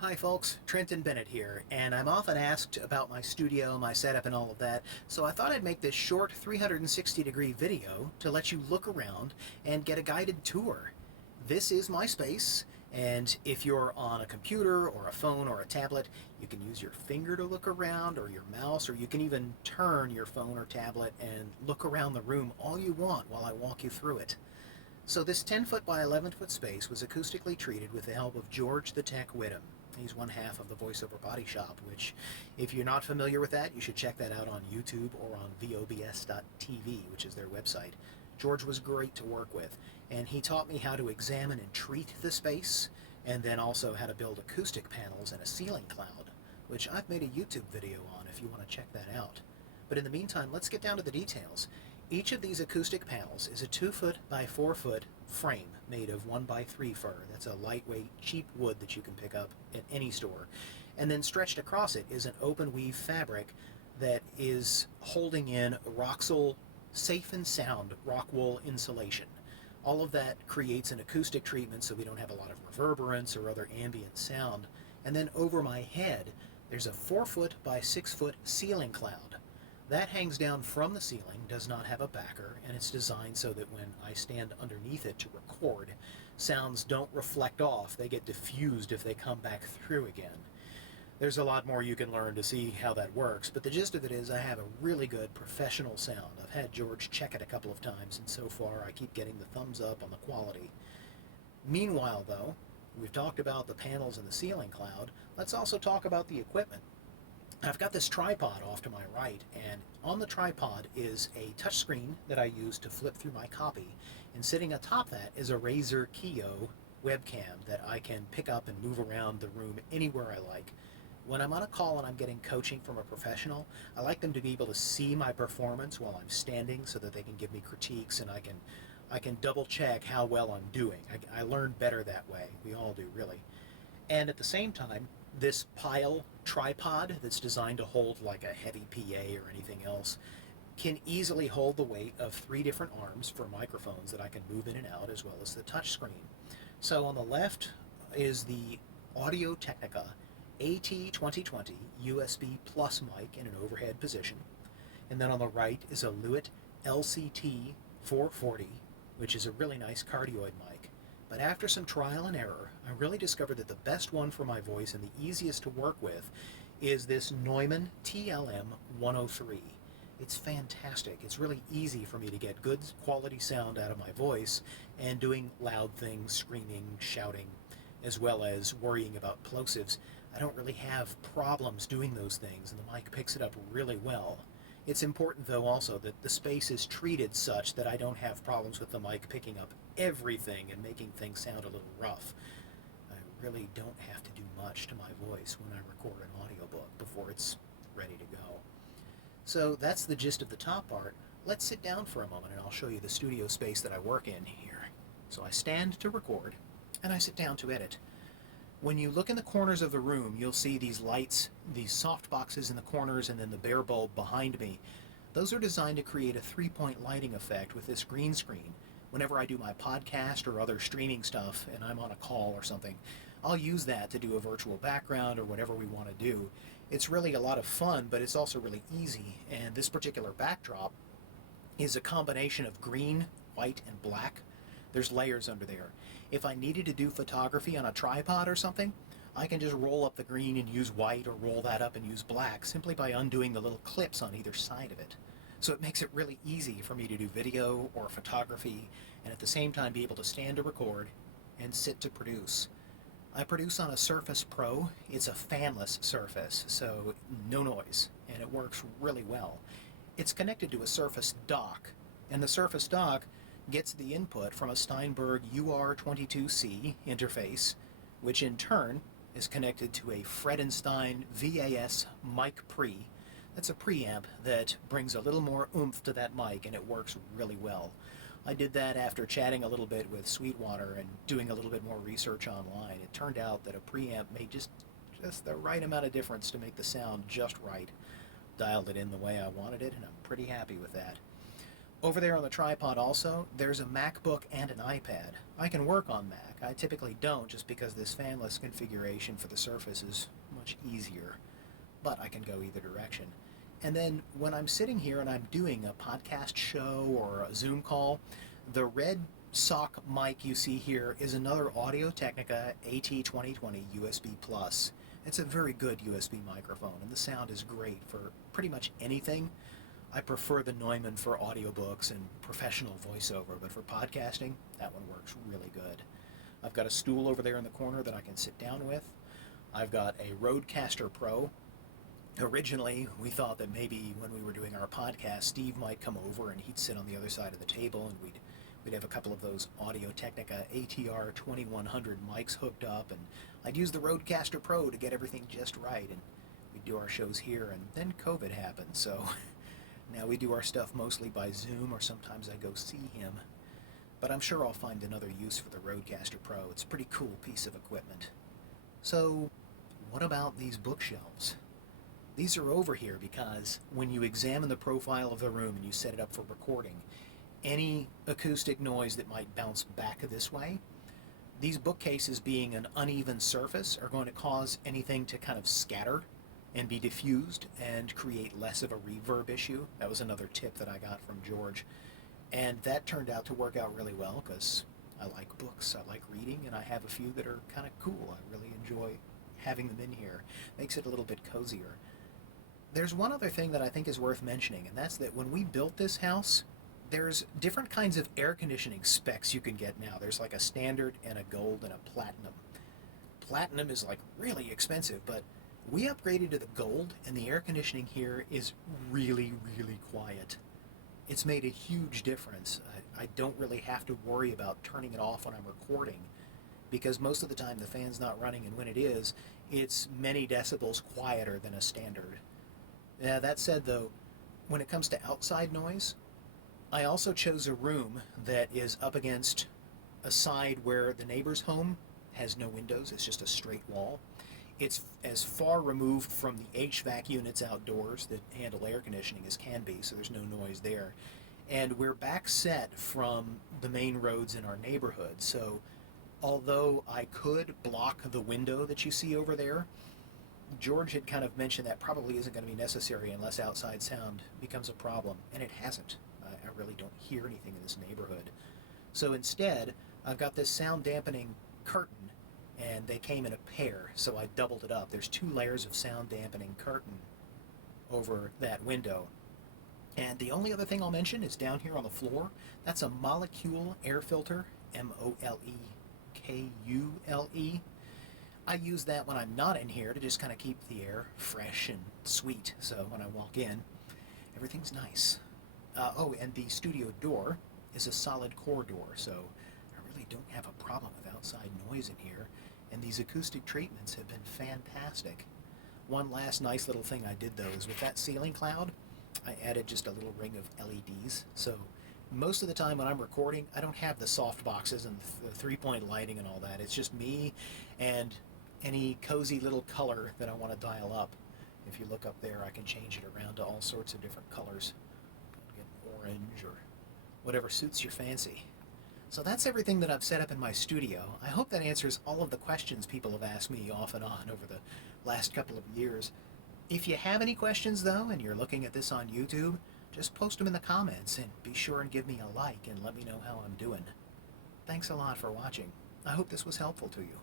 Hi folks, Trenton Bennett here, and I'm often asked about my studio, my setup, and all of that, so I thought I'd make this short 360-degree video to let you look around and get a guided tour. This is my space, and if you're on a computer or a phone or a tablet, you can use your finger to look around, or your mouse, or you can even turn your phone or tablet and look around the room all you want while I walk you through it. So this 10-foot by 11-foot space was acoustically treated with the help of George the Tech Whittam. He's one half of the VoiceOver Body Shop, which, if you're not familiar with that, you should check that out on YouTube or on vobs.tv, which is their website. George was great to work with, and he taught me how to examine and treat the space, and then also how to build acoustic panels and a ceiling cloud, which I've made a YouTube video on if you want to check that out. But in the meantime, let's get down to the details. Each of these acoustic panels is a 2-foot by 4-foot frame made of 1x3 fir. That's a lightweight, cheap wood that you can pick up at any store. And then stretched across it is an open weave fabric that is holding in Roxol Safe and Sound rock wool insulation. All of that creates an acoustic treatment so we don't have a lot of reverberance or other ambient sound. And then over my head, there's a 4-foot by 6-foot ceiling cloud. That hangs down from the ceiling, does not have a backer, and it's designed so that when I stand underneath it to record, sounds don't reflect off, they get diffused if they come back through again. There's a lot more you can learn to see how that works, but the gist of it is I have a really good professional sound. I've had George check it a couple of times, and so far I keep getting the thumbs up on the quality. Meanwhile, though, we've talked about the panels and the ceiling cloud. Let's also talk about the equipment. I've got this tripod off to my right, and on the tripod is a touchscreen that I use to flip through my copy, and sitting atop that is a Razer Kiyo webcam that I can pick up and move around the room anywhere I like. When I'm on a call and I'm getting coaching from a professional, I like them to be able to see my performance while I'm standing so that they can give me critiques and I can double check how well I'm doing. I learn better that way. We all do, really. And at the same time, this pile tripod that's designed to hold like a heavy PA or anything else can easily hold the weight of 3 different arms for microphones that I can move in and out, as well as the touch screen. So on the left is the Audio-Technica AT2020 USB plus mic in an overhead position. And then on the right is a Lewitt LCT 440, which is a really nice cardioid mic. But after some trial and error, I really discovered that the best one for my voice and the easiest to work with is this Neumann TLM 103. It's fantastic. It's really easy for me to get good quality sound out of my voice and doing loud things, screaming, shouting, as well as worrying about plosives. I don't really have problems doing those things, and the mic picks it up really well. It's important, though, also that the space is treated such that I don't have problems with the mic picking up everything and making things sound a little rough. I really don't have to do much to my voice when I record an audiobook before it's ready to go. So that's the gist of the top part. Let's sit down for a moment and I'll show you the studio space that I work in here. So I stand to record and I sit down to edit. When you look in the corners of the room, you'll see these lights, these soft boxes in the corners, and then the bare bulb behind me. Those are designed to create a 3-point lighting effect with this green screen. Whenever I do my podcast or other streaming stuff and I'm on a call or something, I'll use that to do a virtual background or whatever we want to do. It's really a lot of fun, but it's also really easy, and this particular backdrop is a combination of green, white, and black. There's layers under there. If I needed to do photography on a tripod or something, I can just roll up the green and use white, or roll that up and use black, simply by undoing the little clips on either side of it. So it makes it really easy for me to do video or photography, and at the same time be able to stand to record and sit to produce. I produce on a Surface Pro. It's a fanless Surface, so no noise, and it works really well. It's connected to a Surface dock, and the Surface dock gets the input from a Steinberg UR22C interface, which in turn is connected to a Fredenstein VAS mic pre. That's a preamp that brings a little more oomph to that mic, and it works really well. I did that after chatting a little bit with Sweetwater and doing a little bit more research online. It turned out that a preamp made just the right amount of difference to make the sound just right. Dialed it in the way I wanted it, and I'm pretty happy with that. Over there on the tripod also, there's a MacBook and an iPad. I can work on Mac. I typically don't just because this fanless configuration for the Surface is much easier, but I can go either direction. And then when I'm sitting here and I'm doing a podcast show or a Zoom call, the red sock mic you see here is another Audio-Technica AT2020 USB Plus. It's a very good USB microphone, and the sound is great for pretty much anything. I prefer the Neumann for audiobooks and professional voiceover, but for podcasting, that one works really good. I've got a stool over there in the corner that I can sit down with. I've got a Rodecaster Pro. Originally, we thought that maybe when we were doing our podcast, Steve might come over and he'd sit on the other side of the table, and we'd have a couple of those Audio-Technica ATR 2100 mics hooked up, and I'd use the Rodecaster Pro to get everything just right, and we'd do our shows here, and then COVID happened, so now we do our stuff mostly by Zoom, or sometimes I go see him. But I'm sure I'll find another use for the Rodecaster Pro. It's a pretty cool piece of equipment. So, what about these bookshelves? These are over here because when you examine the profile of the room and you set it up for recording, any acoustic noise that might bounce back this way, these bookcases being an uneven surface are going to cause anything to kind of scatter and be diffused and create less of a reverb issue. That was another tip that I got from George. And that turned out to work out really well because I like books, I like reading, and I have a few that are kind of cool. I really enjoy having them in here. Makes it a little bit cozier. There's one other thing that I think is worth mentioning, and that's that when we built this house, there's different kinds of air conditioning specs you can get now. There's like a standard and a gold and a platinum. Platinum is like really expensive, but we upgraded to the gold, and the air conditioning here is really, really quiet. It's made a huge difference. I don't really have to worry about turning it off when I'm recording, because most of the time the fan's not running, and when it is, it's many decibels quieter than a standard. That said, though, when it comes to outside noise, I also chose a room that is up against a side where the neighbor's home has no windows. It's just a straight wall. It's as far removed from the HVAC units outdoors that handle air conditioning as can be, so there's no noise there. And we're back set from the main roads in our neighborhood, so although I could block the window that you see over there, George had kind of mentioned that probably isn't going to be necessary unless outside sound becomes a problem, and it hasn't. I really don't hear anything in this neighborhood. So instead, I've got this sound dampening curtain, and they came in a pair, so I doubled it up. There's 2 layers of sound dampening curtain over that window. And the only other thing I'll mention is down here on the floor. That's a Molecule air filter, Molekule. I use that when I'm not in here to just kind of keep the air fresh and sweet, so when I walk in, everything's nice. And the studio door is a solid core door, so I really don't have a problem with outside noise in here, and these acoustic treatments have been fantastic. One last nice little thing I did, though, is with that ceiling cloud, I added just a little ring of LEDs, so most of the time when I'm recording, I don't have the soft boxes and the three-point lighting and all that. It's just me and any cozy little color that I want to dial up. If you look up there, I can change it around to all sorts of different colors. Get orange or whatever suits your fancy. So that's everything that I've set up in my studio. I hope that answers all of the questions people have asked me off and on over the last couple of years. If you have any questions, though, and you're looking at this on YouTube, just post them in the comments and be sure and give me a like and let me know how I'm doing. Thanks a lot for watching. I hope this was helpful to you.